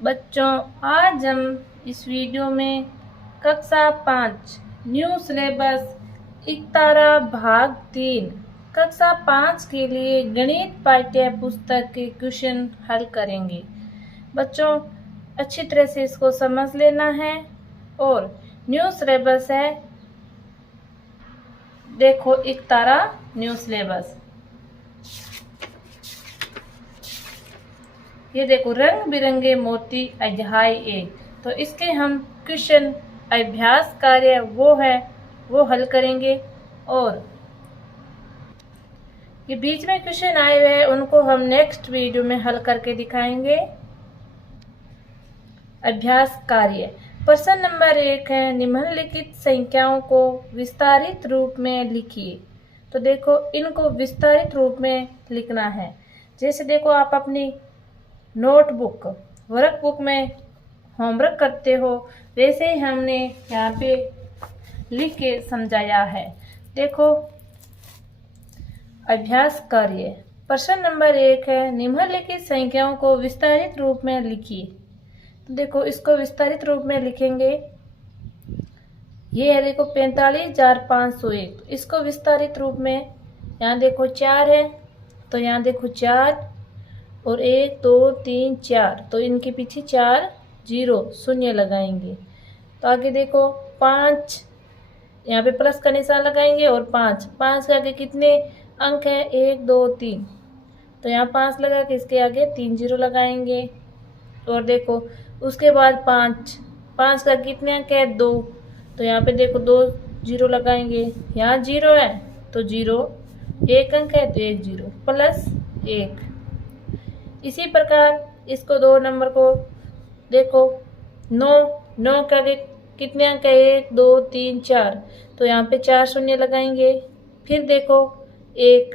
बच्चों, आज हम इस वीडियो में कक्षा 5 न्यू सिलेबस इकतारा भाग 3 कक्षा 5 के लिए गणित पाठ्य पुस्तक के क्वेश्चन हल करेंगे। बच्चों, अच्छी तरह से इसको समझ लेना है। और न्यू सिलेबस है, देखो इकतारा न्यू सिलेबस। ये देखो रंग बिरंगे मोती अध्याय 1। तो इसके हम क्वेश्चन अभ्यास कार्य वो हल करेंगे। और ये बीच में क्वेश्चन आए हुए हैं, उनको हम नेक्स्ट वीडियो में हल करके दिखाएंगे। अभ्यास कार्य प्रश्न नंबर 1 है, निम्नलिखित संख्याओं को विस्तारित रूप में लिखिए। तो देखो इनको विस्तारित रूप में लिखना है। जैसे देखो आप अपनी नोटबुक वर्कबुक में होमवर्क करते हो, वैसे ही हमने यहाँ पे लिख के समझाया है। देखो अभ्यास कार्य प्रश्न नंबर 1 है, निम्नलिखित संख्याओं को विस्तारित रूप में लिखिए। तो देखो इसको विस्तारित रूप में लिखेंगे। ये है देखो 45,501। इसको विस्तारित रूप में यहाँ देखो 4 है, तो यहाँ देखो 4 और 1 2 3 4, तो इनके पीछे 4 0 शून्य लगाएंगे। तो आगे देखो 5, यहाँ पे प्लस का निशान लगाएंगे। और 5 के आगे कितने अंक हैं? 1 2 3, तो यहाँ 5 लगा के इसके आगे 3 0 लगाएंगे। और देखो उसके बाद 5 का कितने अंक है? 2, तो यहाँ पे देखो 2 0 लगाएंगे। यहाँ 0 है तो 0, 1 अंक है तो 1 0 प्लस 1। इसी प्रकार इसको 2 नंबर को देखो 9 के आगे कितने अंक है? 1 2 3 4, तो यहाँ पे 4 शून्य लगाएंगे। फिर देखो 1,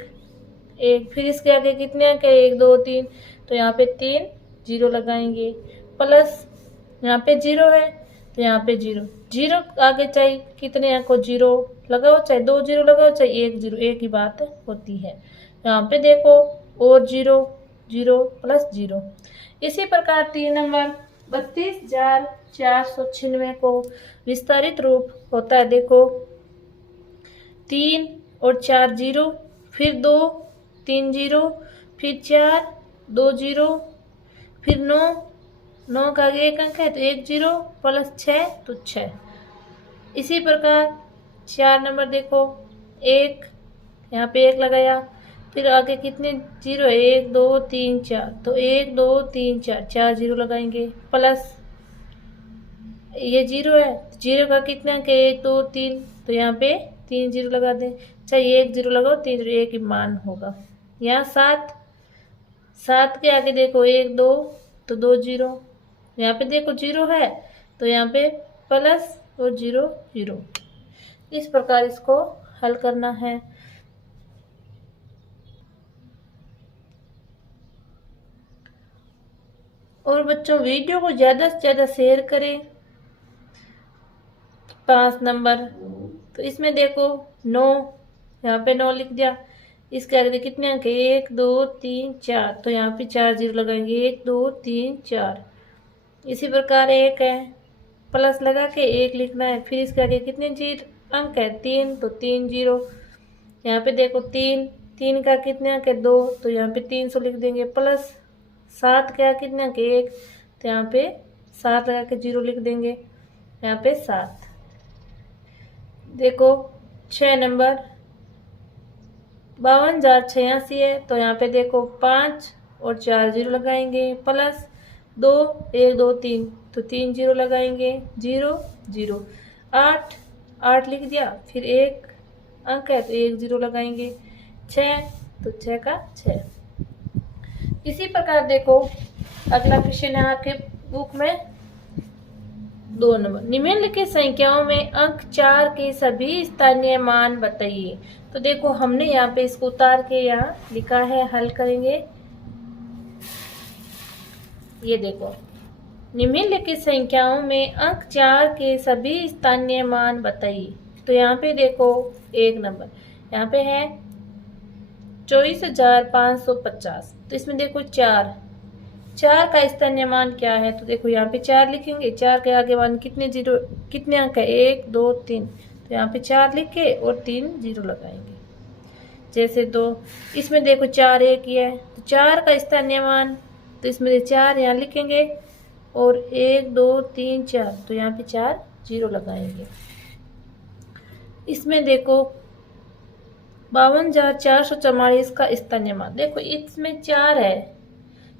फिर इसके आगे कितने अंक है? 1 2 3, तो यहाँ पे 3 0 लगाएंगे। प्लस यहाँ पे 0 है तो यहाँ पे 0 आगे चाहे कितने अंक को 0 लगाओ, चाहे 2 0 लगाओ, चाहे 1 0, एक ही बात होती है। यहाँ पे देखो और 0 0 प्लस 0। इसी प्रकार 3 नंबर 32,496 को विस्तारित रूप होता है। देखो 3 और 4 0, फिर 2 3 0, फिर 4 2 0, फिर 9 का आगे 1 अंक है तो 1 0 प्लस 6 तो 6। इसी प्रकार 4 नंबर देखो 1, यहाँ पे 1 लगाया, फिर आगे कितने 0 है? 1 2 3 4, तो 1 2 3 4, 4 0 लगाएंगे। प्लस ये 0 है, 0 का कितने अंक है? 1 2 3, तो यहाँ पे 3 0 लगा दें, चाहे 1 0 लगाओ, 3 0 एक ही मान होगा। यहाँ 7 के आगे देखो 1 2, तो 2 0, यहाँ पे देखो 0 है तो यहाँ पे प्लस और 0 0। इस प्रकार इसको हल करना है। और बच्चों वीडियो को ज़्यादा से ज़्यादा शेयर करें। 5 नंबर, तो इसमें देखो 9, यहाँ पे 9 लिख दिया। इसके आगे कितने अंक है? 1 2 3 4, तो यहाँ पे 4 0 लगाएंगे। 1 2 3 4। इसी प्रकार 1 है, प्लस लगा के 1 लिखना है। फिर इसके आगे कितने अंक है? 3, तो 3 0। यहाँ पे देखो 3 का कितने अंक है? 2, तो यहाँ पे 300 लिख देंगे। प्लस 7 का कितने अंक? 1, तो यहाँ पे 7 लगा के 0 लिख देंगे। यहाँ पे 7। देखो 6 नंबर 52,086 है, तो यहाँ पे देखो 5 और 4 0 लगाएंगे। प्लस 2 1 2 3, तो 3 0 लगाएंगे। 0 0 8 लिख दिया, फिर 1 अंक है तो 1 0 लगाएंगे। 6, तो 6 का 6। इसी प्रकार देखो अगला क्वेश्चन है आपके बुक में 2 नंबर, निम्नलिखित संख्याओं में अंक 4 के सभी स्थानीय मान बताइए। तो देखो हमने यहाँ पे इसको उतार के यहाँ लिखा है, हल करेंगे। ये देखो निम्नलिखित संख्याओं में अंक 4 के सभी स्थानीय मान बताइए। तो यहाँ पे देखो 1 नंबर यहाँ पे है 24,550, तो इसमें देखो 4 4 का स्थानीय मान क्या है? तो देखो यहाँ पे 4 लिखेंगे, 4 के आगे मान कितने जीरो, कितने अंक है? 1 2 3, तो यहाँ पे 4 लिख के और 3 जीरो लगाएंगे। जैसे 2, इसमें देखो 4 एक ही है, तो 4 का स्थानीय मान, तो इसमें 4 यहाँ लिखेंगे और 1 2 3 4, तो यहाँ पे 4 जीरो लगाएंगे। इसमें देखो 52,444 का स्थानीय मान, देखो इसमें 4 है,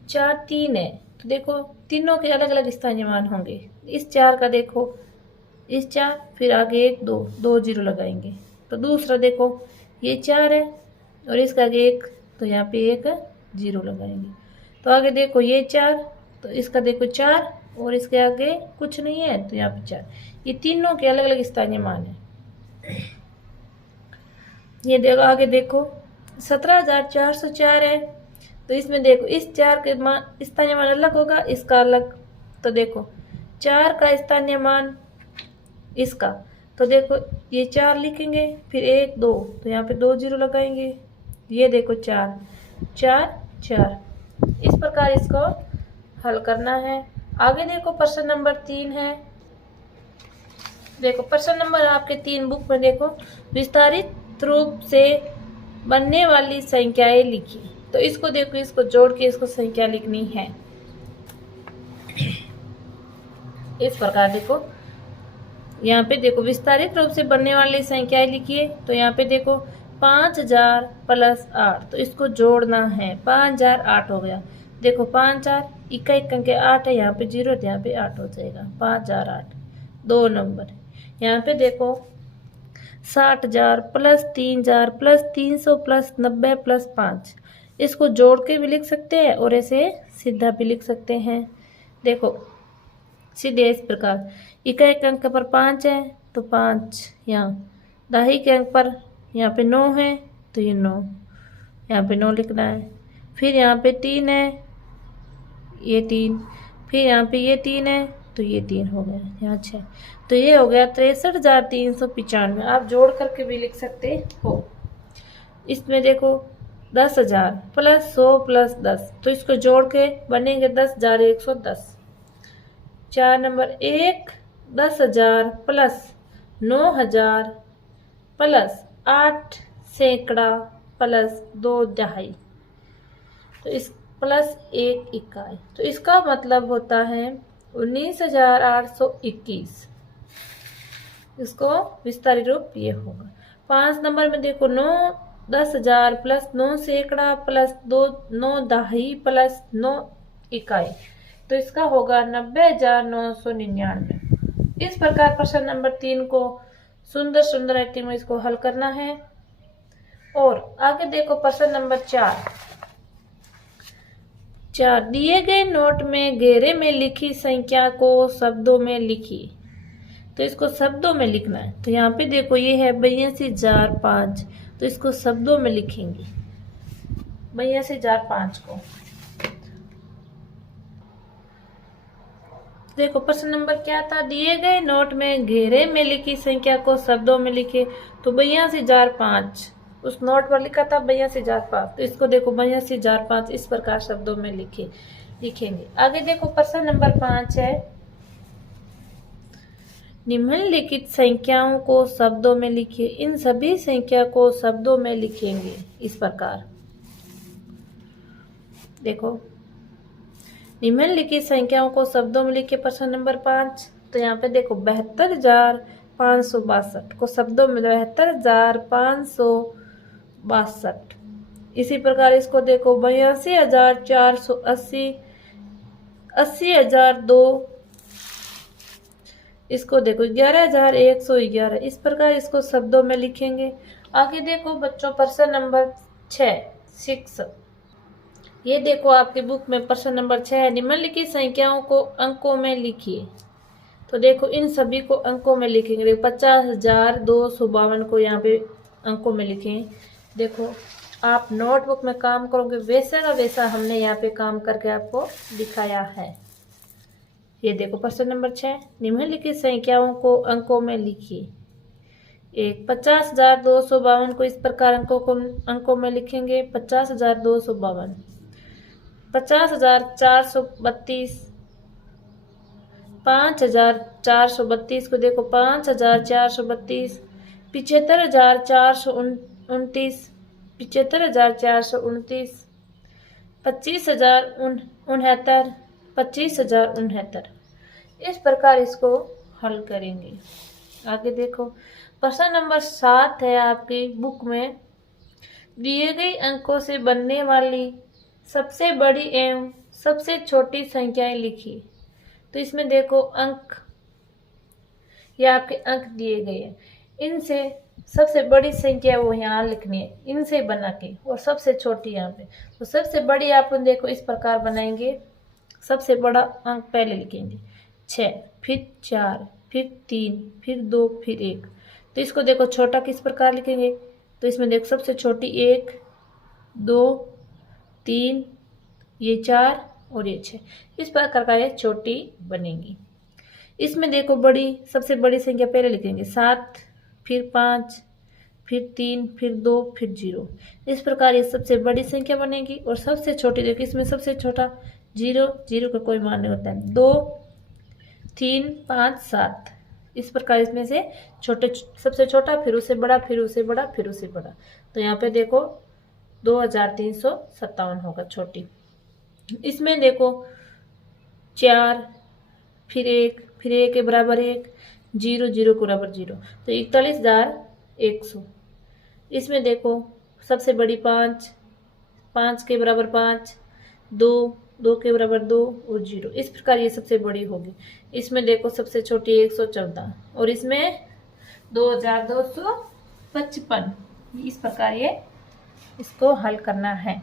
4 3 है, तो देखो तीनों के अलग अलग स्थानीय मान होंगे। इस 4 का देखो, इस 4 फिर आगे 1 2 2 जीरो लगाएंगे। तो दूसरा देखो ये 4 है और इसका आगे 1, तो यहाँ पे 1 जीरो लगाएंगे। तो आगे देखो ये 4, तो इसका देखो 4 और इसके आगे कुछ नहीं है, तो यहाँ पे 4। ये तीनों के अलग अलग स्थानीय मान है। ये देखो आगे देखो 17,404 है, तो इसमें देखो इस 4 के मान स्थानीय मान अलग होगा, इसका अलग। तो देखो 4 का स्थानीय मान इसका, तो देखो ये 4 लिखेंगे फिर 1 2, तो यहाँ पे 2 जीरो लगाएंगे। ये देखो 4 4 4, इस प्रकार इसको हल करना है। आगे देखो प्रश्न नंबर 3 है। देखो प्रश्न नंबर आपके 3 बुक में देखो विस्तारित रूप से बनने वाली संख्याएं लिखी। तो इसको देखो, इसको जोड़ के इसको संख्या लिखनी है। इस प्रकार देखो यहाँ पे देखो विस्तारित रूप से बनने वाली संख्याएं लिखिए। तो यहाँ पे देखो 5000 प्लस 8, तो इसको जोड़ना है। 5008 हो गया। देखो 5 4 इक्का के 8 है, यहाँ पे 0 है, यहाँ पे 8 हो जाएगा। 5008 2 नंबर। यहाँ पे देखो 60,000 प्लस 3,000 प्लस 300 प्लस 90 प्लस 5, इसको जोड़ के भी लिख सकते हैं और ऐसे सीधा भी लिख सकते हैं। देखो सीधे इस प्रकार, इक्का अंक पर 5 है तो 5 यहाँ, दहाई के अंक पर यहाँ पे 9 है तो ये 9, यहाँ पे 9 लिखना है। फिर यहाँ पे 3 है, ये 3, फिर यहाँ पे ये 3 है तो ये 3 हो गया, यहाँ 6, तो ये हो गया 63,395। आप जोड़ करके भी लिख सकते हो। इसमें देखो 10,000 प्लस 100 प्लस 10, तो इसको जोड़ के बनेंगे 10,110। 4 नंबर 1 10,000 प्लस 9,000 प्लस 8 सैकड़ा प्लस 2 दहाई, तो इस प्लस 1 इकाई, तो इसका मतलब होता है 19,821। इसको विस्तारित रूप ये होगा। 5 नंबर में देखो 9 10,000 प्लस 9 सैकड़ा प्लस 2 9 दहाई प्लस 9 इकाई, तो इसका होगा 90,999। इस प्रकार प्रश्न नंबर 3 को सुंदर सुंदर एक्टिंग में इसको हल करना है। और आगे देखो प्रश्न नंबर 4 दिए गए नोट में घेरे में लिखी संख्या को शब्दों में लिखिए। तो इसको शब्दों में लिखना है। तो यहाँ पे देखो ये है 82,005, तो इसको शब्दों में लिखेंगे 82,005 को। देखो प्रश्न नंबर क्या था, दिए गए नोट में घेरे में लिखी संख्या को शब्दों में लिखे। तो 82,005 उस नोट पर लिखा था 82,005, तो इसको देखो 82,005 इस प्रकार शब्दों में लिखेंगे। आगे देखो प्रश्न नंबर 5 है, निम्नलिखित संख्याओं को शब्दों में लिखिए। इन सभी संख्या को शब्दों में लिखेंगे इस प्रकार। देखो निम्नलिखित संख्याओं को शब्दों में लिखिए प्रश्न नंबर 5। तो यहाँ पे देखो 72,562 को शब्दों में 72,562। इसी प्रकार इसको देखो 82,480, 80,002, इसको देखो 11,111। इस प्रकार इसको शब्दों में लिखेंगे। आगे देखो बच्चों प्रश्न नंबर 6 ये देखो आपके बुक में प्रश्न नंबर 6 है, निम्नलिखित संख्याओं को अंकों में लिखिए। तो देखो इन सभी को अंकों में लिखेंगे। देखो 50,252 को यहाँ पे अंकों में लिखें। देखो आप नोटबुक में काम करोगे वैसा का वैसा हमने यहाँ पे काम करके आपको दिखाया है। ये देखो प्रश्न नंबर 6, निम्नलिखित संख्याओं को अंकों में लिखिए। 50,252 को इस प्रकार अंकों में लिखेंगे 50,252। 50,432, 5,432 को देखो 5,432, 75,429, 75,429, 25,069, 25,069। इस प्रकार इसको हल करेंगे। आगे देखो प्रश्न नंबर 7 है आपकी बुक में, दिए गए अंकों से बनने वाली सबसे बड़ी एवं सबसे छोटी संख्याएं लिखी। तो इसमें देखो अंक, ये आपके अंक दिए गए हैं, इनसे सबसे बड़ी संख्या वो यहाँ लिखनी है, इनसे बना के, और सबसे छोटी यहाँ पे। तो सबसे बड़ी आप देखो इस प्रकार बनाएंगे। सबसे बड़ा अंक पहले लिखेंगे 6, फिर 4, फिर 3, फिर 2, फिर 1। तो इसको देखो छोटा किस प्रकार लिखेंगे। तो इसमें देखो सबसे छोटी 1, 2, 3, ये 4 और ये 6। इस प्रकार का ये छोटी बनेगी। इसमें देखो बड़ी, सबसे बड़ी संख्या पहले लिखेंगे 7, फिर 5, फिर 3, फिर 2, फिर 0। इस प्रकार ये सबसे बड़ी संख्या बनेगी। और सबसे छोटी देखो, इसमें सबसे छोटा 0, 0 का कोई मान नहीं होता है। 2, 3, 5, 7। इस प्रकार इसमें से छोटे, सबसे छोटा, फिर उससे बड़ा, फिर उससे बड़ा, फिर उससे बड़ा। तो यहाँ पे देखो 2357 होगा छोटी। इसमें देखो 4, फिर 1, फिर 1 के बराबर 1, 0, 0 के बराबर 0, तो 41,100। इसमें देखो सबसे बड़ी 5, 5 के बराबर 5, 2, 2 के बराबर 2 और 0। इस प्रकार ये सबसे बड़ी होगी। इसमें देखो सबसे छोटी 114 और इसमें 2255। इस प्रकार ये इसको हल करना है।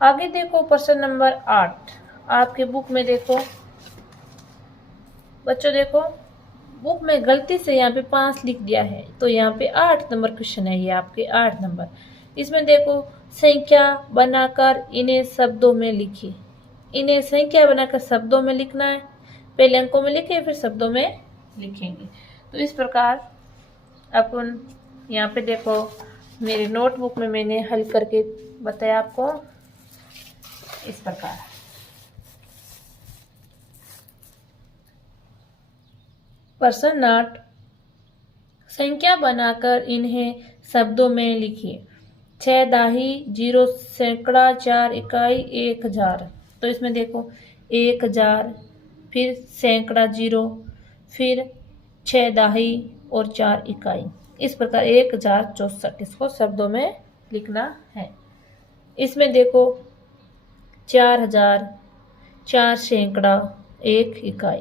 आगे देखो प्रश्न नंबर 8 आपके बुक में देखो बच्चों, देखो बुक में गलती से यहाँ पे 5 लिख दिया है, तो यहाँ पे 8 नंबर क्वेश्चन है, ये आपके 8 नंबर। इसमें देखो संख्या बनाकर इन्हें शब्दों में लिखिए। इन्हें संख्या बनाकर शब्दों में लिखना है। पहले अंकों में लिखे फिर शब्दों में लिखेंगे। तो इस प्रकार अपन यहाँ पे देखो मेरे नोटबुक में मैंने हल करके बताया आपको इस प्रकार। प्रश्न 8, संख्या बनाकर इन्हें शब्दों में लिखिए। 6 दाही, 0 सैकड़ा, 4 इकाई, 1000। तो इसमें देखो 1000, फिर सैकड़ा 0, फिर 6 दाही और 4 इकाई। इस प्रकार 1064 इसको शब्दों में लिखना है। इसमें देखो 4000, 4 सैकड़ा, 1 इकाई,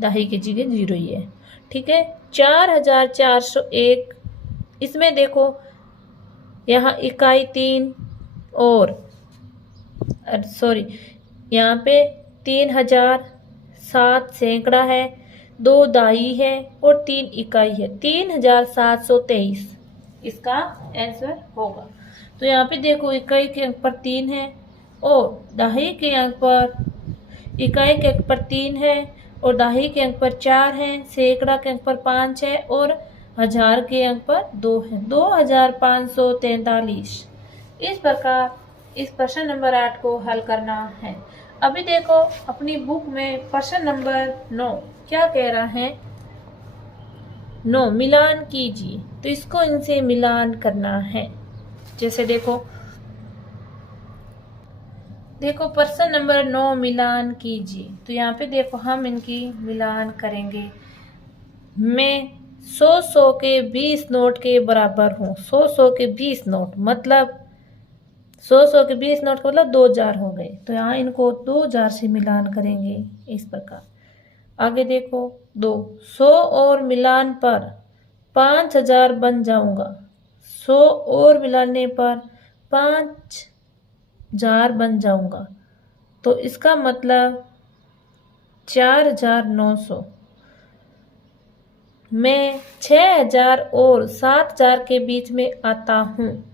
दाही की जगह 0 ही है, ठीक है। 4401, इसमें देखो यहाँ इकाई 3 और यहाँ पे 3000, 7 सैकड़ा है, 2 दाही है और 3 इकाई है, 3723 इसका आंसर होगा। तो यहाँ पे देखो इकाई के अंक पर 3 है और दाही के अंक पर, इकाई के अंक पर 3 है और दाही के अंक पर 4 है, सैकड़ा के अंक पर 5 है और हजार के अंक पर 2 है, 2543। इस प्रकार इस प्रश्न नंबर 8 को हल करना है। अभी देखो अपनी बुक में प्रश्न नंबर 9 क्या कह रहा है। 9 मिलान कीजिए। तो इसको इनसे मिलान करना है। जैसे देखो प्रश्न नंबर 9 मिलान कीजिए। तो यहाँ पे देखो हम इनकी मिलान करेंगे। मैं 100 के 20 नोट के बराबर हूँ। 100 के 20 नोट मतलब 100 के 20 नोट का मतलब 2000 हो गए। तो यहाँ इनको 2000 से मिलान करेंगे इस प्रकार। आगे देखो 100 और मिलान पर 5000 बन जाऊंगा। 100 और मिलाने पर 5000 बन जाऊंगा। तो इसका मतलब 4900। मैं 6000 और 7000 के बीच में आता हूँ।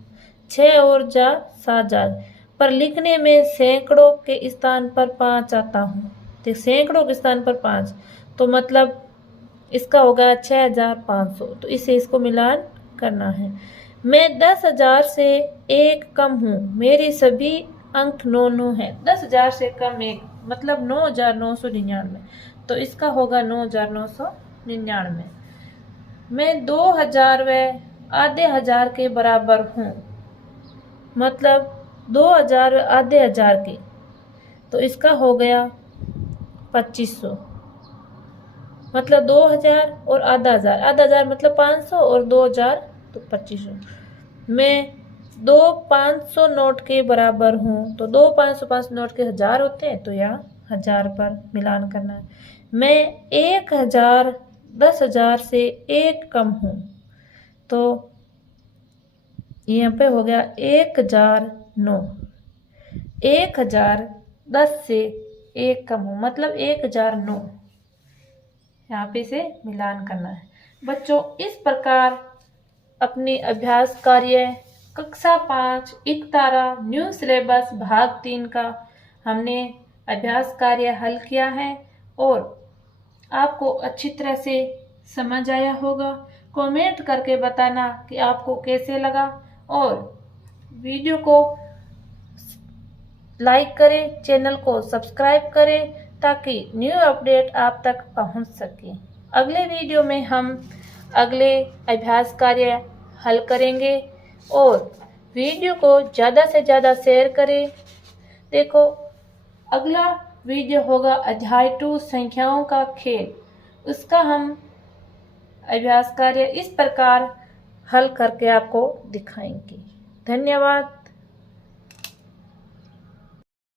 6 और 7000 पर लिखने में सैकड़ों के स्थान पर 5 आता हूँ। तो सैकड़ों के स्थान पर 5 तो मतलब इसका होगा 6500। तो इससे इसको मिलान करना है। मैं 10,000 से 1 कम हूँ। मेरी सभी अंक 99 है। 10,000 से कम एक मतलब 9,999, तो इसका होगा 9,999। मैं 2,000 व आधे हजार के बराबर हूँ, मतलब 2,000 आधे हजार के, तो इसका हो गया 2500। मतलब 2,000 और आधा हजार मतलब 500 और 2,000 तो 2500। मैं 2 500 नोट के बराबर हूँ, तो 2 500 नोट के 1,000 होते हैं, तो यहाँ 1,000 पर मिलान करना है। मैं 1,000 10,000 से एक कम हूँ, तो यहाँ पे हो गया 1,009। 1,000 10 से एक कम हूँ, मतलब 1,009। यहाँ पे से मिलान करना है। बच्चों, इस प्रकार अपने अभ्यास कार्य कक्षा 5 इकतारा न्यू सिलेबस भाग 3 का हमने अभ्यास कार्य हल किया है और आपको अच्छी तरह से समझ आया होगा। कमेंट करके बताना कि आपको कैसे लगा और वीडियो को लाइक करें, चैनल को सब्सक्राइब करें ताकि न्यू अपडेट आप तक पहुंच सके। अगले वीडियो में हम अगले अभ्यास कार्य हल करेंगे और वीडियो को ज़्यादा से ज़्यादा शेयर करें। देखो, अगला वीडियो होगा अध्याय 2 संख्याओं का खेल। उसका हम अभ्यास कार्य इस प्रकार हल करके आपको दिखाएंगे। धन्यवाद।